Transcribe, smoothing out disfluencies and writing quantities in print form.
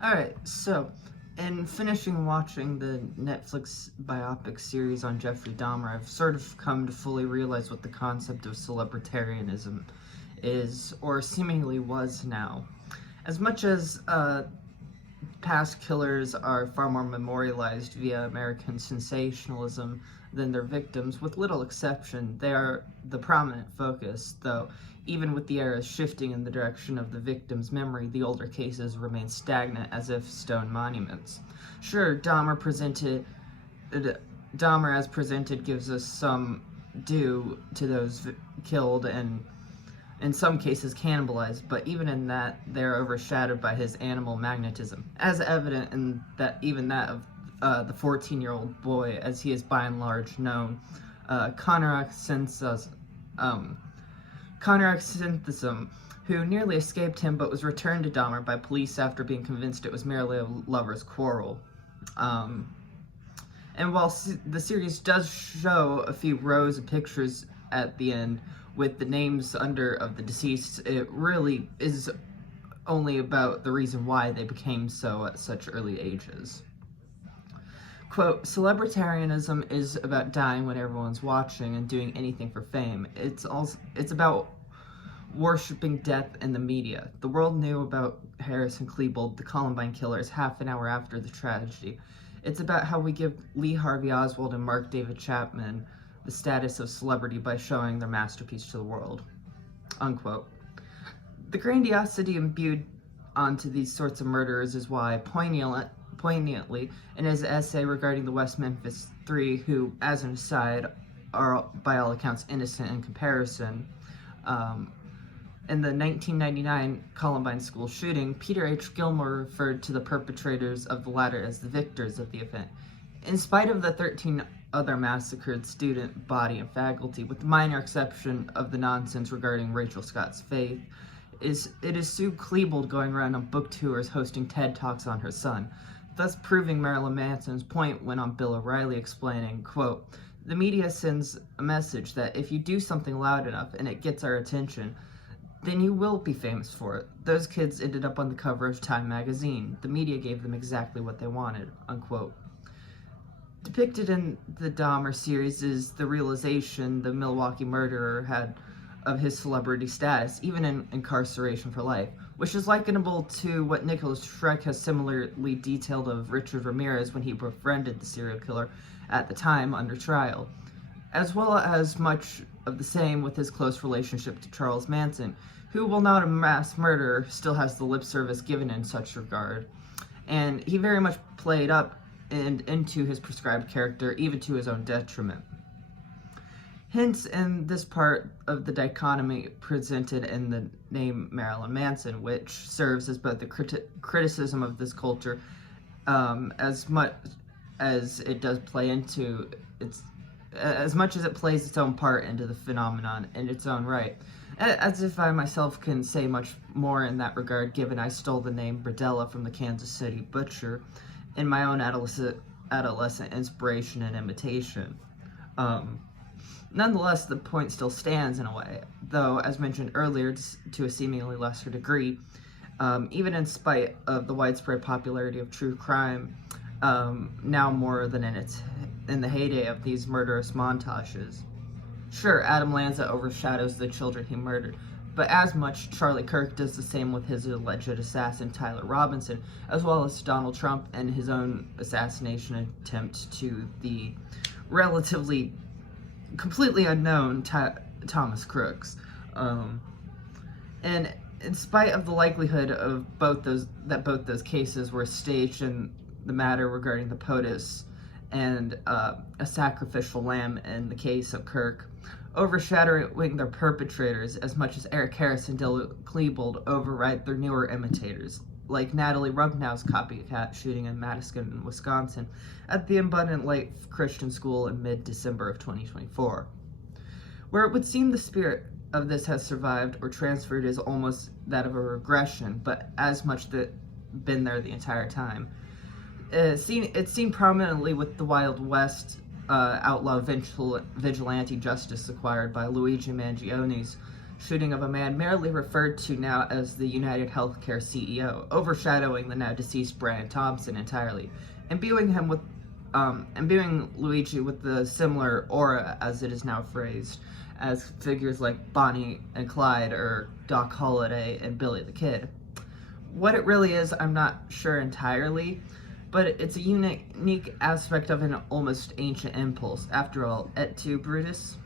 Alright, so, in finishing watching the Netflix biopic series on Jeffrey Dahmer, I've sort of come to fully realize what the concept of celebritarianism is, or seemingly was now. As much as past killers are far more memorialized via American sensationalism than their victims, with little exception, they are the prominent focus, though even with the era shifting in the direction of the victim's memory, the older cases remain stagnant as if stone monuments. Sure, Dahmer as presented gives us some due to those killed and in some cases cannibalized, but even in that, they're overshadowed by his animal magnetism, as evident in that even that of the 14-year-old boy, as he is by and large known, Connor Synthesum, who nearly escaped him but was returned to Dahmer by police after being convinced it was merely a lover's quarrel. And while the series does show a few rows of pictures at the end with the names under of the deceased, it really is only about the reason why they became so at such early ages. Quote, "Celebritarianism is about dying when everyone's watching and doing anything for fame. It's about worshipping death in the media. The world knew about Harris and Klebold, the Columbine killers, half an hour after the tragedy. It's about how we give Lee Harvey Oswald and Mark David Chapman the status of celebrity by showing their masterpiece to the world." Unquote. The grandiosity imbued onto these sorts of murderers is why, poignantly, in his essay regarding the West Memphis Three, who, as an aside, are by all accounts innocent in comparison, in the 1999 Columbine school shooting, Peter H. Gilmore referred to the perpetrators of the latter as the victors of the event. In spite of the 13 other massacred student body and faculty, with the minor exception of the nonsense regarding Rachel Scott's faith, it is Sue Klebold going around on book tours hosting TED Talks on her son, thus proving Marilyn Manson's point when on Bill O'Reilly explaining, quote, "The media sends a message that if you do something loud enough and it gets our attention, then you will be famous for it. Those kids ended up on the cover of Time magazine. The media gave them exactly what they wanted," unquote. Depicted in the Dahmer series is the realization the Milwaukee murderer had of his celebrity status, even in incarceration for life, which is likenable to what Nicholas Schreck has similarly detailed of Richard Ramirez when he befriended the serial killer at the time under trial, as well as much of the same with his close relationship to Charles Manson, who, while not a mass murderer, still has the lip service given in such regard, and he very much played up and into his prescribed character, even to his own detriment. Hence, in this part of the dichotomy presented in the name Marilyn Manson, which serves as both the criticism of this culture, as much as it does play into as much as it plays its own part into the phenomenon in its own right. As if I myself can say much more in that regard, given I stole the name Bradella from the Kansas City Butcher in my own adolescent inspiration and imitation. Nonetheless, the point still stands in a way, though, as mentioned earlier, to a seemingly lesser degree, even in spite of the widespread popularity of true crime, now more than in the heyday of these murderous montages. Sure, Adam Lanza overshadows the children he murdered, but as much Charlie Kirk does the same with his alleged assassin Tyler Robinson, as well as Donald Trump and his own assassination attempt to the relatively completely unknown Thomas Crooks. And in spite of the likelihood of both those cases were staged in the matter regarding the POTUS and a sacrificial lamb in the case of Kirk, overshadowing their perpetrators as much as Eric Harris and Bill Klebold override their newer imitators, like Natalie Rubnow's copycat shooting in Madison, Wisconsin, at the Abundant Light Christian School in mid-December of 2024. Where it would seem the spirit of this has survived or transferred is almost that of a regression, but as much that been there the entire time. It's seen prominently with the Wild-West-outlaw-vigilante-justice acquired by Luigi Mangione's shooting of a man merely referred to now as the United Healthcare CEO, overshadowing the now deceased Brian Thompson entirely, imbuing Luigi with the similar aura, as it is now phrased, as figures like Bonnie and Clyde or Doc Holliday and Billy the Kid. What it really is, I'm not sure entirely, but it's a unique aspect of an almost ancient impulse. After all, et tu, Brutus?